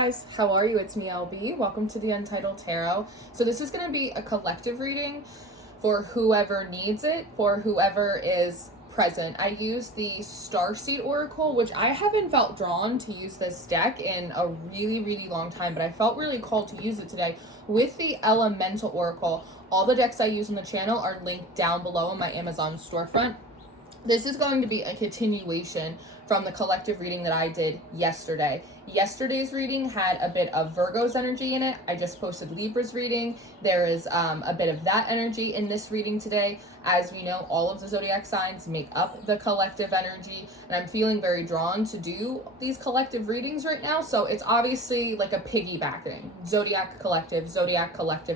guys, how are you? It's me, LB. Welcome to the Untitled Tarot. So this is going to be a collective reading for whoever needs it, for whoever is present. I use the Starseed Oracle, which I haven't felt drawn to use this deck in a really long time, but I felt really called to use it today with the Elemental Oracle. All the decks I use on the channel are linked down below in my Amazon storefront. This is going to be a continuation from the collective reading that I did yesterday. Yesterday's reading had a bit of Virgo's energy in it. I just posted Libra's reading. There is a bit of that energy in this reading today. As we know, all of the zodiac signs make up the collective energy, and I'm feeling very drawn to do these collective readings right now. So it's obviously like a piggybacking. Zodiac collective,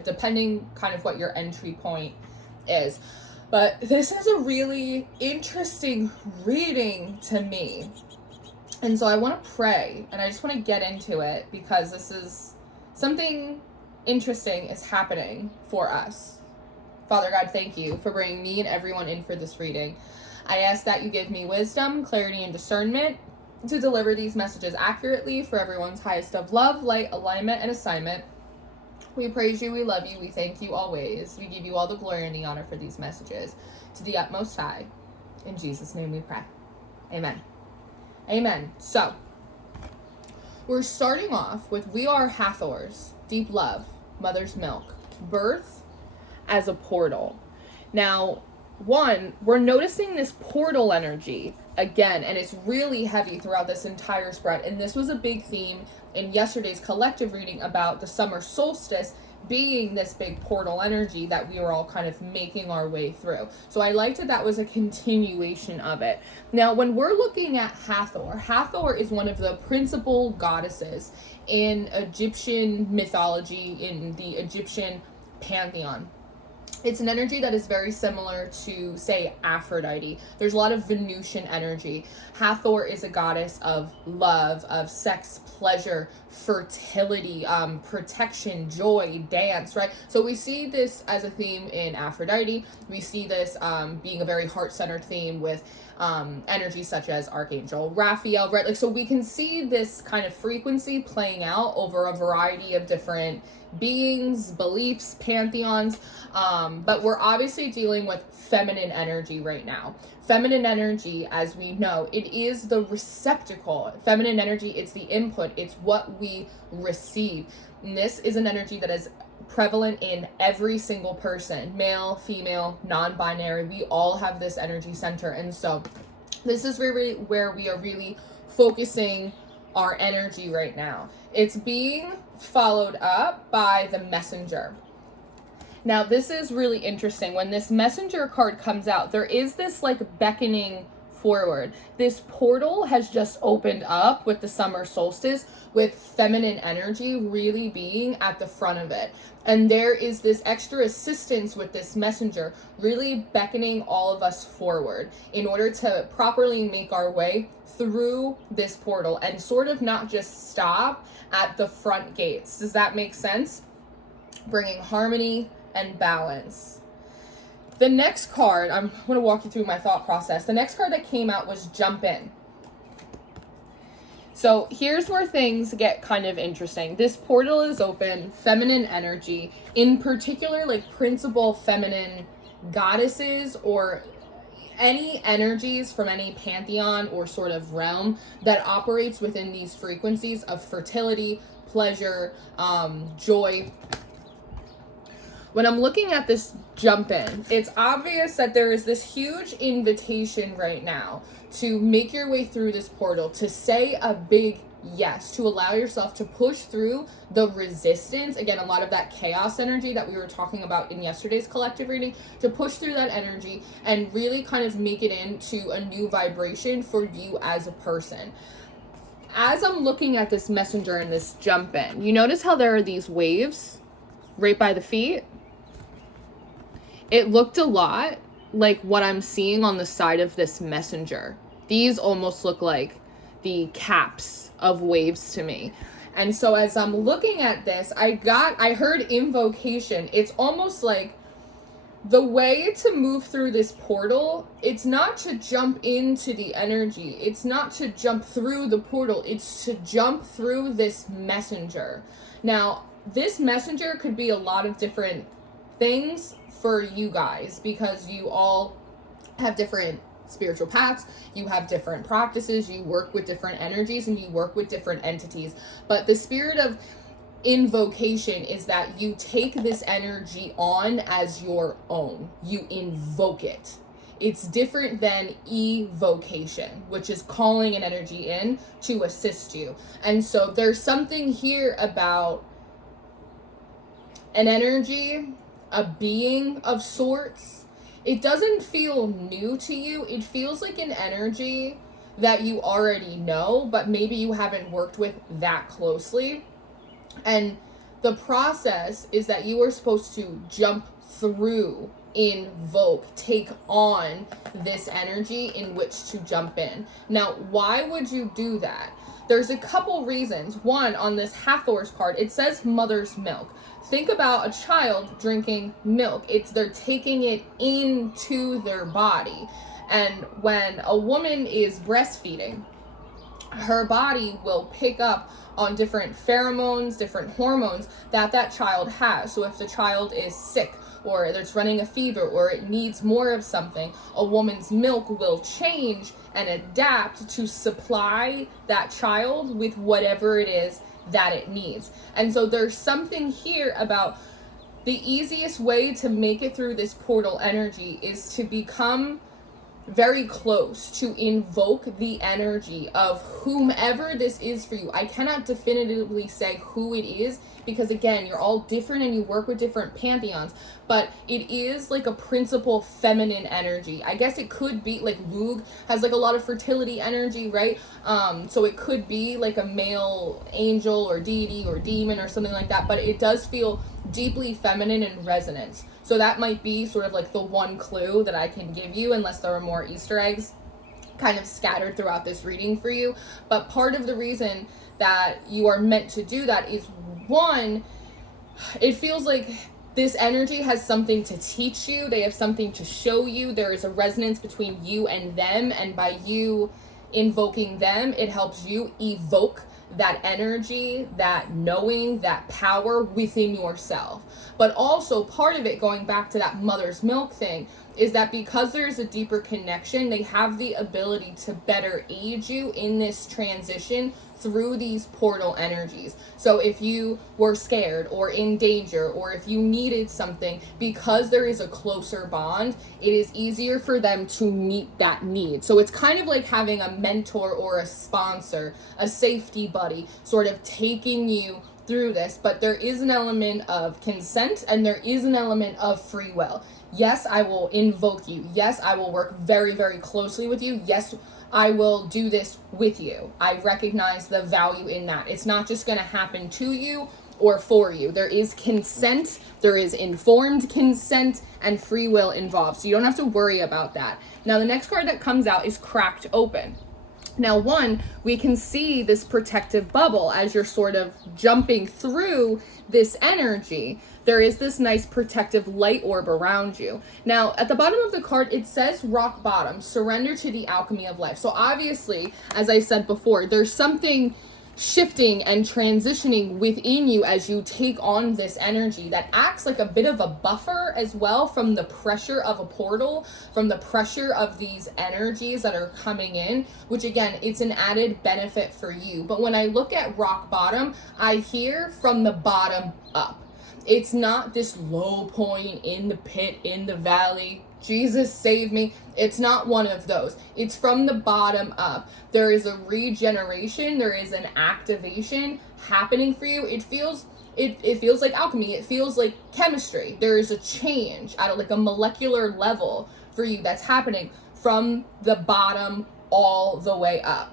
depending kind of what your entry point is. But this is a really interesting reading to me. And so I want to pray, and I just want to get into it because this is something interesting is happening for us. Father God, thank you for bringing me and everyone in for this reading. I ask that you give me wisdom, clarity, and discernment to deliver these messages accurately for everyone's highest of love, light, alignment, and assignment. We praise you, we love you, we thank you always. We give you all the glory and the honor for these messages to the utmost high. In Jesus' name we pray. Amen. Amen. So, we're starting off with We Are Hathor's Deep Love, Mother's Milk, Birth as a Portal. Now, one, we're noticing this portal energy again, and it's really heavy throughout this entire spread. And this was a big theme in yesterday's collective reading about the summer solstice being this big portal energy that we were all kind of making our way through. So I liked that was a continuation of it. Now, when we're looking at Hathor, Hathor is one of the principal goddesses in Egyptian mythology, in the Egyptian pantheon. It's an energy that is very similar to, say, Aphrodite. There's a lot of Venusian energy. Hathor is a goddess of love, of sex, pleasure, fertility, protection, joy, dance, right? So we see this as a theme in Aphrodite. We see this being a very heart-centered theme with energy such as Archangel Raphael, right? Like, so we can see this kind of frequency playing out over a variety of different beings, beliefs, pantheons, but we're obviously dealing with feminine energy right now. Feminine energy, as we know, it is the receptacle. Feminine energy, it's the input, it's what we receive. And this is an energy that is prevalent in every single person, male, female, non-binary. We all have this energy center, and so this is really where we are really focusing our energy right now. It's being followed up by the Messenger. Now, this is really interesting. When this Messenger card comes out, there is this like beckoning forward. This portal has just opened up with the summer solstice, with feminine energy really being at the front of it. And there is this extra assistance with this messenger really beckoning all of us forward in order to properly make our way through this portal and sort of not just stop at the front gates. Does that make sense? Bringing harmony and balance. The next card, I'm going to walk you through my thought process. The next card that came out was Jump In. So here's where things get kind of interesting. This portal is open, feminine energy, in particular, like principal feminine goddesses or any energies from any pantheon or sort of realm that operates within these frequencies of fertility, pleasure, joy. When I'm looking at this Jump In, it's obvious that there is this huge invitation right now to make your way through this portal, to say a big yes, to allow yourself to push through the resistance. Again, a lot of that chaos energy that we were talking about in yesterday's collective reading, to push through that energy and really kind of make it into a new vibration for you as a person. As I'm looking at this messenger and this Jump In, you notice how there are these waves right by the feet? It looked a lot like what I'm seeing on the side of this messenger. These almost look like the caps of waves to me. And so as I'm looking at this, I heard Invocation. It's almost like the way to move through this portal, it's not to jump into the energy. It's not to jump through the portal. It's to jump through this messenger. Now, this messenger could be a lot of different things for you guys, because you all have different spiritual paths, you have different practices, you work with different energies, and you work with different entities. But the spirit of invocation is that you take this energy on as your own. You invoke it. It's different than evocation, which is calling an energy in to assist you. And so there's something here about an energy, a being of sorts. It doesn't feel new to you. It feels like an energy that you already know, but maybe you haven't worked with that closely. And the process is that you are supposed to jump through, invoke, take on this energy in which to jump in. Now, why would you do that? There's a couple reasons. One, on this Hathor's card, it says mother's milk. Think about a child drinking milk. They're taking it into their body. And when a woman is breastfeeding, her body will pick up on different pheromones, different hormones that child has. So if the child is sick, or it's running a fever, or it needs more of something, a woman's milk will change and adapt to supply that child with whatever it is that it needs. And so there's something here about the easiest way to make it through this portal energy is to become very close, to invoke the energy of whomever this is for you. I cannot definitively say who it is, because again, you're all different and you work with different pantheons, but it is like a principal feminine energy. I guess it could be like Lug has like a lot of fertility energy, right? So it could be like a male angel or deity or demon or something like that, but it does feel deeply feminine in resonance. So that might be sort of like the one clue that I can give you, unless there are more Easter eggs kind of scattered throughout this reading for you. But part of the reason that you are meant to do that is, one, it feels like this energy has something to teach you. They have something to show you. There is a resonance between you and them, and by you invoking them, it helps you evoke that energy, that knowing, that power within yourself. But also part of it, going back to that mother's milk thing, is that because there's a deeper connection, they have the ability to better aid you in this transition through these portal energies. So if you were scared or in danger, or if you needed something, because there is a closer bond, it is easier for them to meet that need. So it's kind of like having a mentor or a sponsor, a safety buddy, sort of taking you through this. But there is an element of consent, and there is an element of free will. Yes, I will invoke you. Yes, I will work very, very closely with you. Yes, I will do this with you. I recognize the value in that. It's not just going to happen to you or for you. There is consent, there is informed consent, and free will involved. So you don't have to worry about that. Now, the next card that comes out is Cracked Open. Now, one, we can see this protective bubble as you're sort of jumping through this energy. There is this nice protective light orb around you. Now, at the bottom of the card, it says rock bottom, surrender to the alchemy of life. So obviously, as I said before, there's something shifting and transitioning within you as you take on this energy that acts like a bit of a buffer as well from the pressure of a portal, from the pressure of these energies that are coming in, which again, it's an added benefit for you. But when I look at rock bottom, I hear from the bottom up. It's not this low point in the pit, in the valley, Jesus save me. It's not one of those. It's from the bottom up. There is a regeneration. There is an activation happening for you. It feels like alchemy. It feels like chemistry. There is a change at like a molecular level for you that's happening from the bottom all the way up.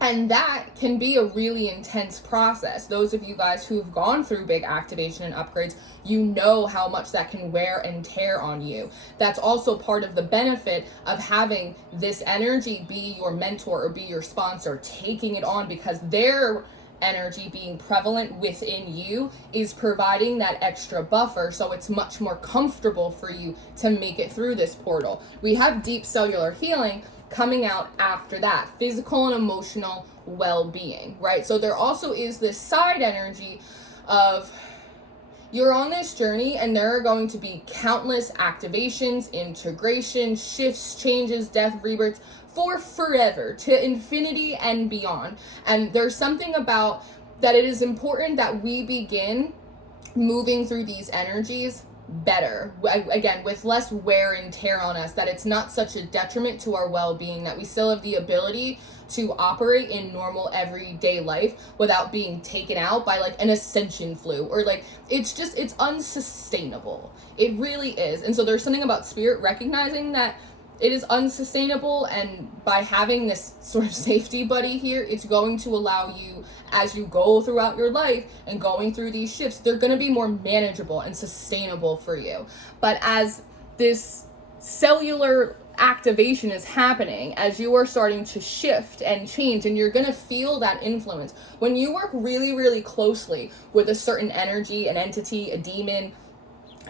And that can be a really intense process. Those of you guys who've gone through big activation and upgrades, you know how much that can wear and tear on you. That's also part of the benefit of having this energy be your mentor or be your sponsor, taking it on, because they're energy being prevalent within you is providing that extra buffer, so it's much more comfortable for you to make it through this portal. We have deep cellular healing coming out after that, physical and emotional well-being, right? So there also is this side energy of you're on this journey, and there are going to be countless activations, integration, shifts, changes, death, rebirths for forever, to infinity and beyond. And there's something about that it is important that we begin moving through these energies better, again, with less wear and tear on us, that it's not such a detriment to our well-being, that we still have the ability to operate in normal everyday life without being taken out by like an ascension flu, or like it's unsustainable. It really is. And so there's something about spirit recognizing that it is unsustainable, and by having this sort of safety buddy here, it's going to allow you, as you go throughout your life and going through these shifts, they're going to be more manageable and sustainable for you. But as this cellular activation is happening, as you are starting to shift and change, and you're going to feel that influence when you work really, really closely with a certain energy, an entity, a demon,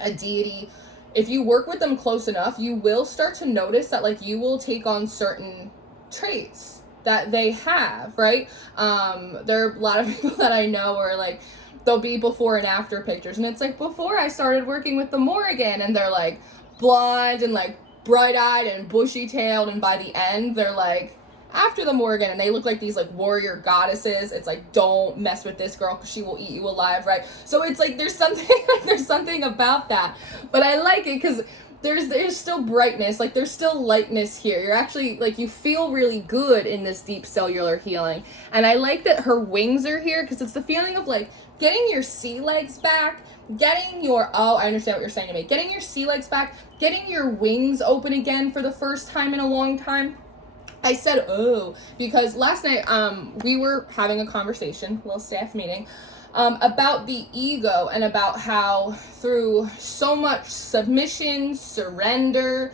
a deity. If you work with them close enough, you will start to notice that like you will take on certain traits that they have, right? There are a lot of people that I know where like there'll be before and after pictures, and it's like, before I started working with the Morrigan, and they're like blonde and like bright-eyed and bushy-tailed, and by the end they're like after the Morrigan, and they look like these like warrior goddesses. It's like, don't mess with this girl because she will eat you alive, right? So it's like there's something about that, but I like it because there's still brightness, like there's still lightness here. You're actually like, you feel really good in this deep cellular healing. And I like that her wings are here because it's the feeling of like getting your sea legs back, getting your, oh, I understand what you're saying to me, getting your sea legs back, getting your wings open again for the first time in a long time. I said, oh, because last night we were having a conversation, a little staff meeting, about the ego, and about how through so much submission, surrender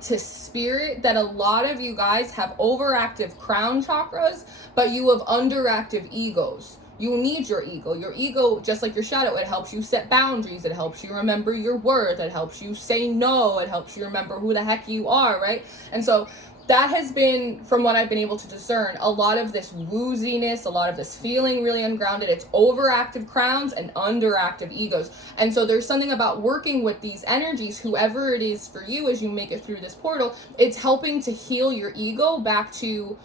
to spirit, that a lot of you guys have overactive crown chakras, but you have underactive egos. You need your ego. Your ego, just like your shadow, it helps you set boundaries. It helps you remember your worth. It helps you say no. It helps you remember who the heck you are, right? And so that has been, from what I've been able to discern, a lot of this wooziness, a lot of this feeling really ungrounded. It's overactive crowns and underactive egos. And so there's something about working with these energies, whoever it is for you, as you make it through this portal, it's helping to heal your ego back to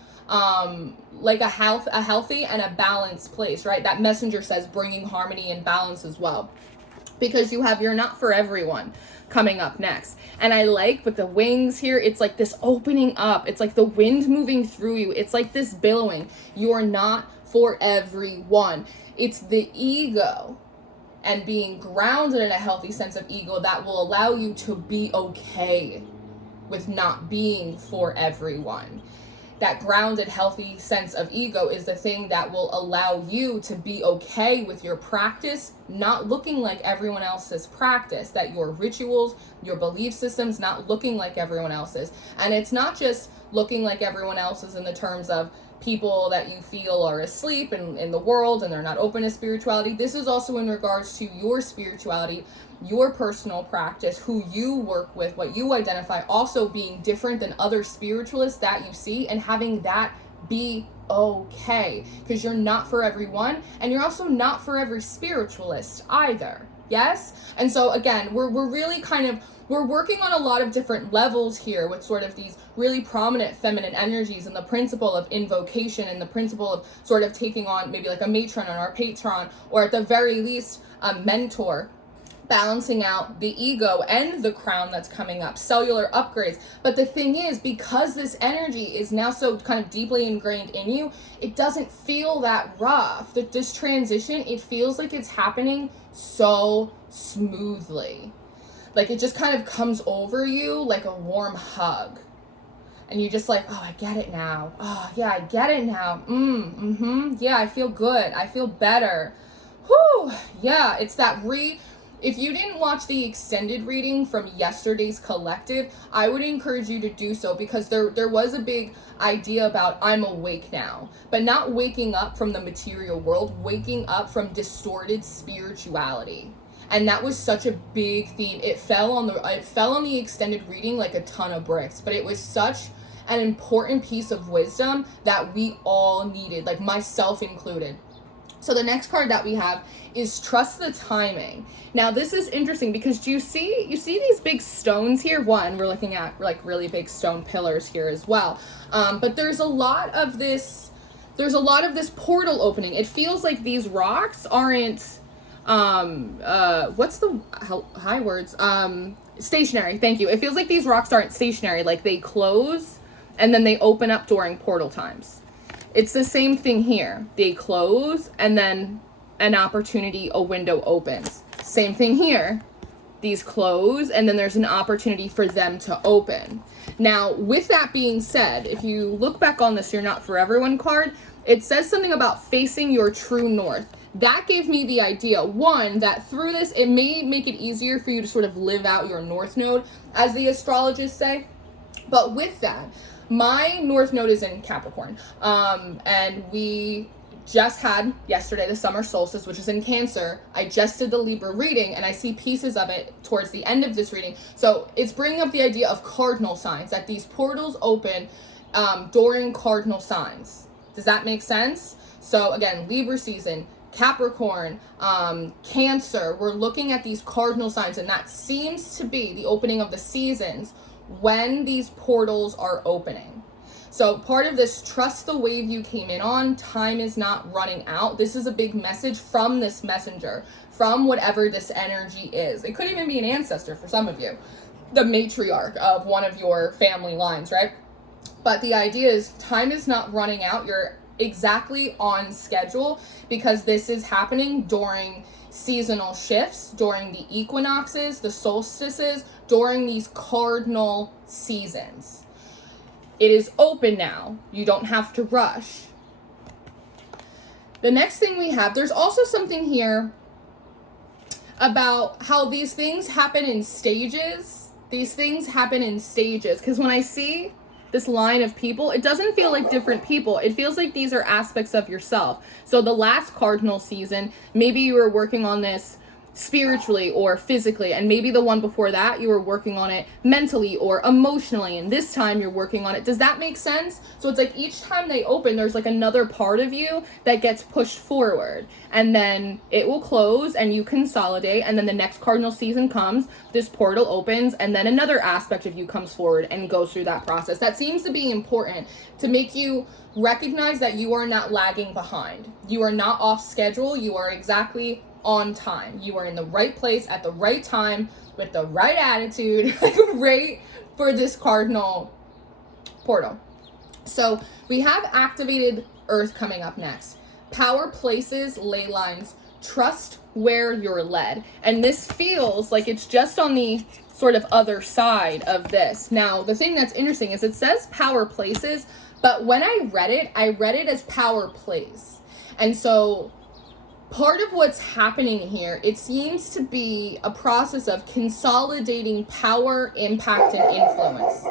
like a healthy and a balanced place, right? That messenger says bringing harmony and balance as well, because you have You're Not For Everyone coming up next. And I like with the wings here, it's like this opening up. It's like the wind moving through you. It's like this billowing. You're not for everyone. It's the ego and being grounded in a healthy sense of ego that will allow you to be okay with not being for everyone. That grounded, healthy sense of ego is the thing that will allow you to be okay with your practice not looking like everyone else's practice, that your rituals, your belief systems not looking like everyone else's. And it's not just looking like everyone else's in the terms of people that you feel are asleep in the world and they're not open to spirituality. This is also in regards to your spirituality, your personal practice, who you work with, what you identify, also being different than other spiritualists that you see, and having that be okay, because you're not for everyone, and you're also not for every spiritualist either. Yes? And so again, we're really we're working on a lot of different levels here with sort of these really prominent feminine energies, and the principle of invocation, and the principle of sort of taking on maybe like a matron or a patron, or at the very least a mentor, balancing out the ego and the crown that's coming up, cellular upgrades. But the thing is, because this energy is now so kind of deeply ingrained in you, it doesn't feel that rough. That this transition, it feels like it's happening so smoothly. Like it just kind of comes over you like a warm hug. And you're just like, oh, I get it now. Oh, yeah, I get it now. Yeah, I feel good. I feel better. Whew. Yeah, it's If you didn't watch the extended reading from yesterday's collective, I would encourage you to do so, because there was a big idea about I'm awake now, but not waking up from the material world, waking up from distorted spirituality. And that was such a big theme. It fell on the extended reading like a ton of bricks, but it was such an important piece of wisdom that we all needed, like myself included. So the next card that we have is Trust the Timing. Now this is interesting because do you see these big stones here? One, we're looking at like really big stone pillars here as well. But there's a lot of this portal opening. It feels like these rocks aren't what's the high words? Stationary. Thank you. It feels like these rocks aren't stationary, like they close and then they open up during portal times. It's the same thing here. They close and then an opportunity, a window opens. Same thing here. These close and then there's an opportunity for them to open. Now, with that being said, if you look back on this You're Not For Everyone card, it says something about facing your true north. That gave me the idea, one, that through this, it may make it easier for you to sort of live out your north node, as the astrologists say. But with that, my north node is in Capricorn, and we just had yesterday the summer solstice, which is in Cancer. I just did the Libra reading, and I see pieces of it towards the end of this reading. So it's bringing up the idea of cardinal signs, that these portals open during cardinal signs. Does that make sense? So again, Libra season, Capricorn, Cancer, we're looking at these cardinal signs, and that seems to be the opening of the seasons when these portals are opening. So part of this, trust the wave you came in on. Time is not running out. This is a big message from this messenger, from whatever this energy is. It could even be an ancestor for some of you, the matriarch of one of your family lines, right? But the idea is time is not running out. You're exactly on schedule, because this is happening during seasonal shifts, during the equinoxes, the solstices, during these cardinal seasons. It is open now. You don't have to rush. The next thing we have, there's also something here about how these things happen in stages. These things happen in stages, because when I see this line of people, it doesn't feel like different people. It feels like these are aspects of yourself. So the last cardinal season, maybe you were working on this spiritually or physically, and maybe the one before that you were working on it mentally or emotionally, and this time you're working on it. Does that make sense? So it's like each time they open, there's like another part of you that gets pushed forward, and then it will close and you consolidate, and then the next cardinal season comes, this portal opens, and then another aspect of you comes forward and goes through that process. That seems to be important to make you recognize that you are not lagging behind. You are not off schedule. You are exactly on time. You are in the right place at the right time with the right attitude, like right for this cardinal portal. So we have activated Earth coming up next. Power places, ley lines, trust where you're led. And this feels like it's just on the sort of other side of this. Now, the thing that's interesting is it says power places, but when I read it as power plays. And so part of what's happening here, it seems to be a process of consolidating power, impact, and influence.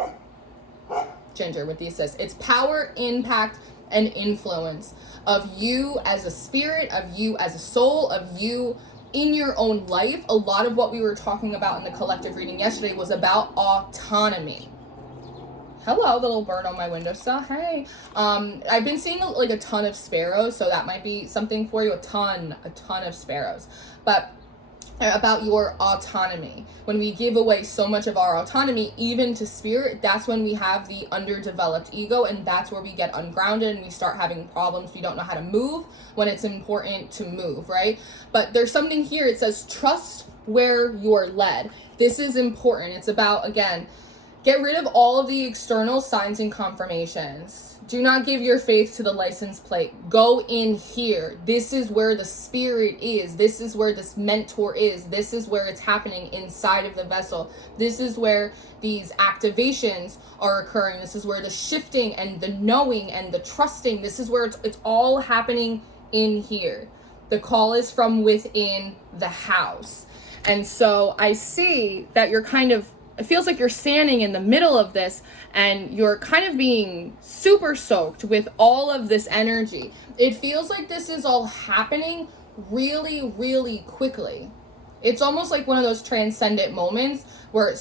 Ginger with the assist. It's power, impact, and influence of you as a spirit, of you as a soul, of you in your own life. A lot of what we were talking about in the collective reading yesterday was about autonomy. Hello, the little bird on my windowsill. Hey. I've been seeing like a ton of sparrows, so that might be something for you. A ton of sparrows. But about your autonomy. When we give away so much of our autonomy, even to spirit, that's when we have the underdeveloped ego, and that's where we get ungrounded and we start having problems. We don't know how to move when it's important to move, right? But there's something here. It says, trust where you're led. This is important. It's about, again, get rid of all of the external signs and confirmations. Do not give your faith to the license plate. Go in here. This is where the spirit is. This is where this mentor is. This is where it's happening inside of the vessel. This is where these activations are occurring. This is where the shifting and the knowing and the trusting, this is where it's all happening in here. The call is from within the house. And so I see that you're kind of, it feels like you're standing in the middle of this and you're kind of being super soaked with all of this energy. It feels like this is all happening really, really quickly. It's almost like one of those transcendent moments where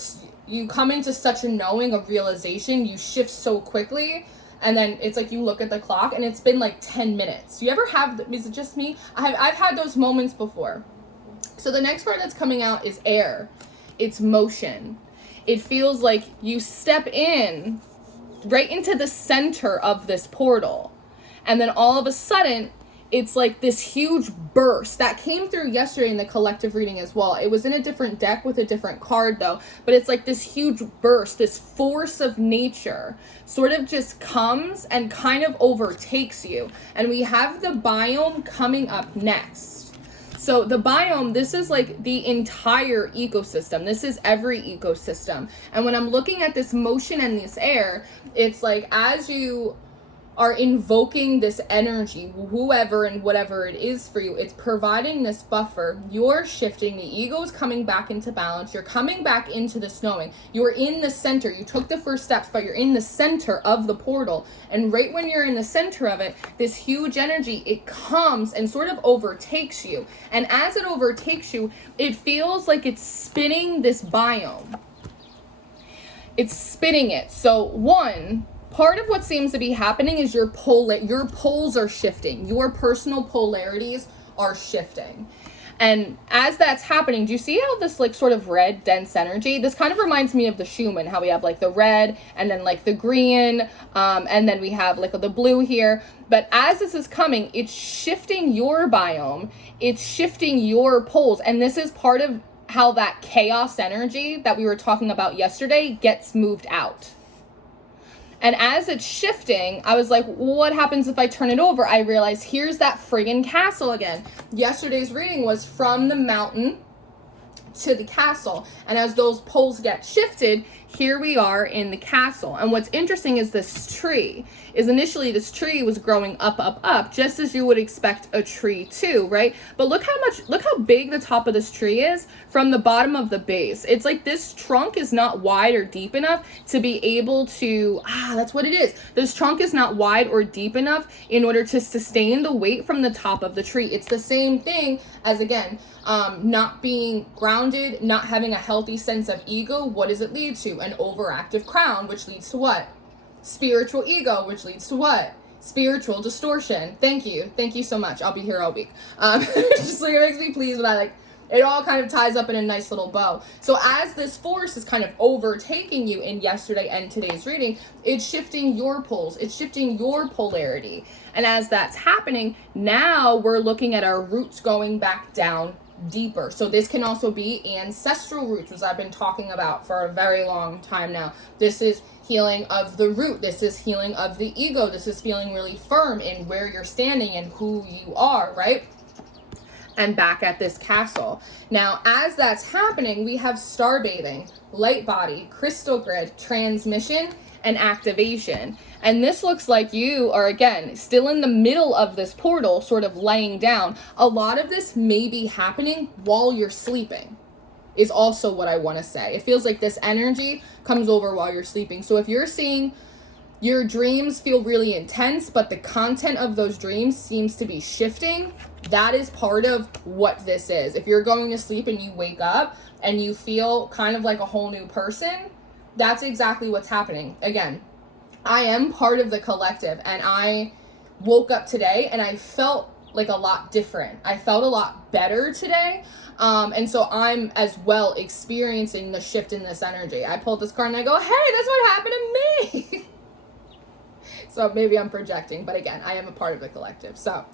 you come into such a knowing, a realization, you shift so quickly, and then it's like you look at the clock and it's been like 10 minutes. You ever have, is it just me? I've had those moments before. So the next part that's coming out is air. It's motion. It feels like you step in right into the center of this portal. And then all of a sudden, it's like this huge burst that came through yesterday in the collective reading as well. It was in a different deck with a different card though, but it's like this huge burst, this force of nature sort of just comes and kind of overtakes you. And we have the biome coming up next. So the biome, this is like the entire ecosystem. This is every ecosystem. And when I'm looking at this motion and this air, it's like as you are invoking this energy, whoever and whatever it is for you, it's providing this buffer. You're shifting, the ego is coming back into balance. You're coming back into this knowing. You're in the center. You took the first steps, but you're in the center of the portal. And right when you're in the center of it, this huge energy, it comes and sort of overtakes you. And as it overtakes you, it feels like it's spinning this biome. It's spinning it. So one, part of what seems to be happening is your poles are shifting. Your personal polarities are shifting. And as that's happening, do you see how this like sort of red dense energy, this kind of reminds me of the Schumann, how we have like the red and then like the green, and then we have like the blue here. But as this is coming, it's shifting your biome, it's shifting your poles. And this is part of how that chaos energy that we were talking about yesterday gets moved out. And as it's shifting, I was like, what happens if I turn it over? I realized here's that friggin' castle again. Yesterday's reading was from the mountain to the castle. And as those poles get shifted, here we are in the castle. And what's interesting is this tree is initially this tree was growing up, just as you would expect a tree to, right? But look how big the top of this tree is from the bottom of the base. It's like this trunk is not wide or deep enough to be able to, that's what it is. This trunk is not wide or deep enough in order to sustain the weight from the top of the tree. It's the same thing as, again, not being grounded, not having a healthy sense of ego. What does it lead to? An overactive crown, which leads to what? Spiritual ego, which leads to what? Spiritual distortion. Thank you so much. I'll be here all week. Just like it makes me pleased when it all kind of ties up in a nice little bow. So as this force is kind of overtaking you in yesterday and today's reading, it's shifting your poles, it's shifting your polarity. And as that's happening, now we're looking at our roots going back down deeper. So this can also be ancestral roots, which I've been talking about for a very long time now. This is healing of the root. This is healing of the ego. This is feeling really firm in where you're standing and who you are, right? And back at this castle. Now, as that's happening, we have star bathing, light body, crystal grid, transmission, and activation. And this looks like you are, again, still in the middle of this portal, sort of laying down. A lot of this may be happening while you're sleeping, is also what I want to say. It feels like this energy comes over while you're sleeping. So if you're seeing your dreams feel really intense, but the content of those dreams seems to be shifting, that is part of what this is. If you're going to sleep and you wake up and you feel kind of like a whole new person, that's exactly what's happening. Again, I am part of the collective, and I woke up today and I felt like a lot different. I felt a lot better today. And so I'm as well experiencing the shift in this energy. I pulled this card and I go, hey, that's what happened to me. So maybe I'm projecting, but again, I am a part of the collective. So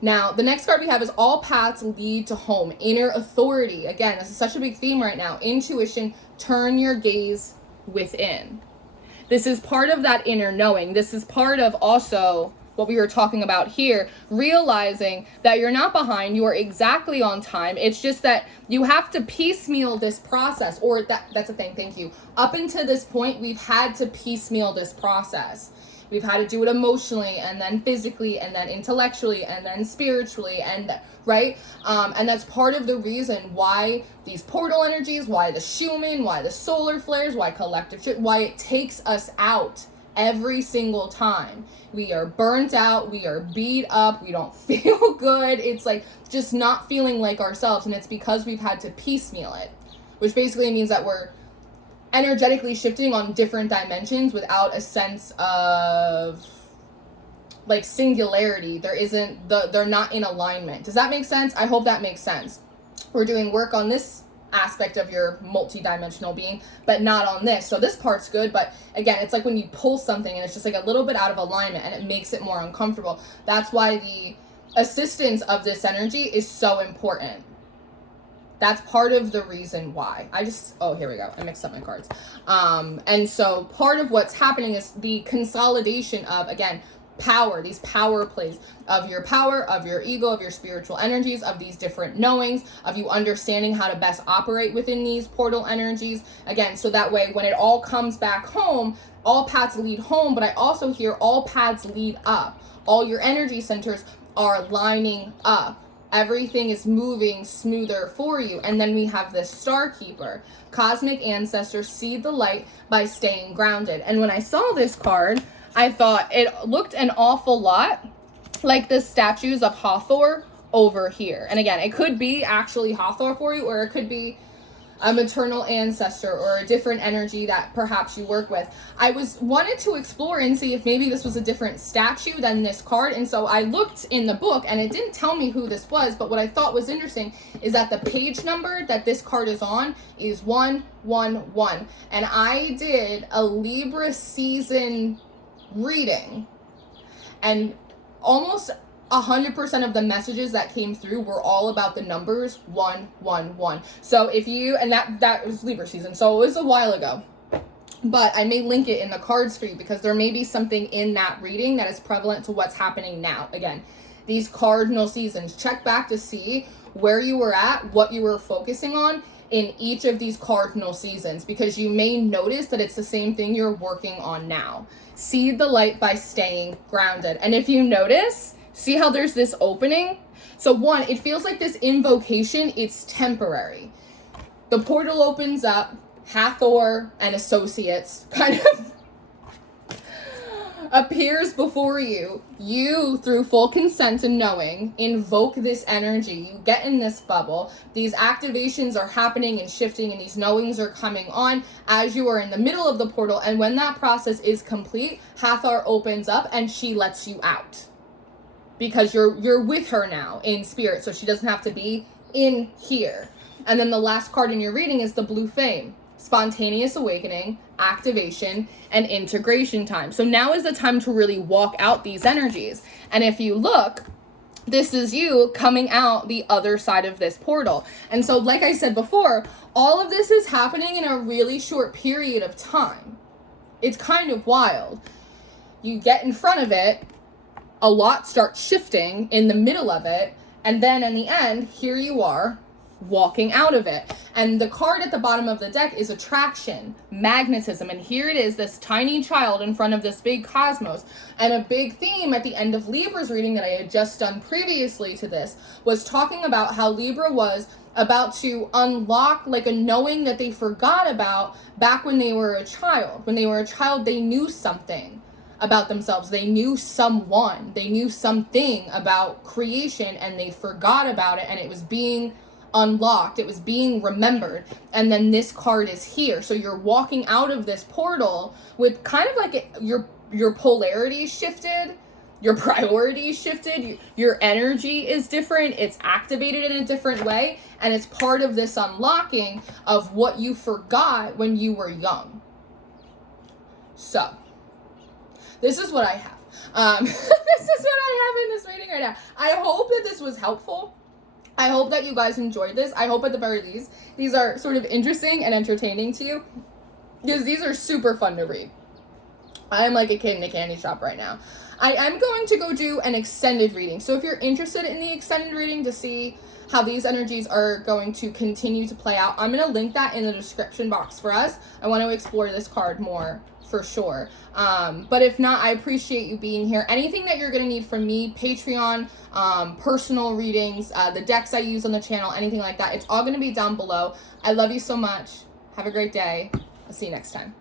now the next card we have is all paths lead to home, inner authority. Again, this is such a big theme right now. Intuition, turn your gaze within. This is part of that inner knowing. This is part of also what we were talking about here, realizing that you're not behind, you are exactly on time. It's just that you have to piecemeal this process, or that's a thing, thank you. Up until this point, we've had to piecemeal this process We've had to do it emotionally, and then physically, and then intellectually, and then spiritually, and right? And that's part of the reason why these portal energies, why the Schumann, why the solar flares, why collective shit, why it takes us out every single time. We are burnt out, we are beat up, we don't feel good. It's like just not feeling like ourselves, and it's because we've had to piecemeal it, which basically means that we're energetically shifting on different dimensions without a sense of like singularity. They're not in alignment. Does that make sense? I hope that makes sense. We're doing work on this aspect of your multi-dimensional being, but not on this. So this part's good, but again, it's like when you pull something and it's just like a little bit out of alignment and it makes it more uncomfortable. That's why the assistance of this energy is so important. That's part of the reason why. Here we go. I mixed up my cards. And so part of what's happening is the consolidation of, again, power, these power plays of your power, of your ego, of your spiritual energies, of these different knowings, of you understanding how to best operate within these portal energies. Again, so that way when it all comes back home, all paths lead home, but I also hear all paths lead up. All your energy centers are lining up. Everything is moving smoother for you. And then we have this Star Keeper. Cosmic ancestors seed the light by staying grounded. And when I saw this card, I thought it looked an awful lot like the statues of Hathor over here. And again, it could be actually Hathor for you, or it could be a maternal ancestor or a different energy that perhaps you work with. I wanted to explore and see if maybe this was a different statue than this card. And so I looked in the book and it didn't tell me who this was, but what I thought was interesting is that the page number that this card is on is 111. And I did a Libra season reading, and almost 100% of the messages that came through were all about the numbers 111. So if you, and that was Libra season, so it was a while ago, but I may link it in the cards for you because there may be something in that reading that is prevalent to what's happening now. Again, these cardinal seasons, check back to see where you were at, what you were focusing on in each of these cardinal seasons, because you may notice that it's the same thing you're working on now. Seed the light by staying grounded. And if you notice, see how there's this opening? So one, it feels like this invocation, it's temporary. The portal opens up, Hathor and associates kind of appears before you. You, through full consent and knowing, invoke this energy. You get in this bubble. These activations are happening and shifting, and these knowings are coming on as you are in the middle of the portal. And when that process is complete, Hathor opens up and she lets you out, because you're with her now in spirit, so she doesn't have to be in here. And then the last card in your reading is the Blue Flame. Spontaneous awakening, activation, and integration time. So now is the time to really walk out these energies. And if you look, this is you coming out the other side of this portal. And so, like I said before, all of this is happening in a really short period of time. It's kind of wild. You get in front of it, a lot starts shifting in the middle of it, and then in the end, here you are walking out of it. And the card at the bottom of the deck is attraction, magnetism, and here it is, this tiny child in front of this big cosmos. And a big theme at the end of Libra's reading that I had just done previously to this was talking about how Libra was about to unlock like a knowing that they forgot about back when they were a child. When they were a child, they knew something about themselves. They knew someone, they knew something about creation, and they forgot about it, and it was being unlocked, it was being remembered. And then this card is here, so you're walking out of this portal with kind of like your polarity shifted, your priorities shifted, your energy is different, it's activated in a different way, and it's part of this unlocking of what you forgot when you were young. So this is what I have. This is what I have in this reading right now. I hope that this was helpful. I hope that you guys enjoyed this. I hope at the very least, these are sort of interesting and entertaining to you, because these are super fun to read. I am like a kid in a candy shop right now. I am going to go do an extended reading. So if you're interested in the extended reading to see how these energies are going to continue to play out. I'm going to link that in the description box for us. I want to explore this card more for sure. But if not, I appreciate you being here. Anything that you're going to need from me, Patreon, personal readings, the decks I use on the channel, anything like that, it's all going to be down below. I love you so much. Have a great day. I'll see you next time.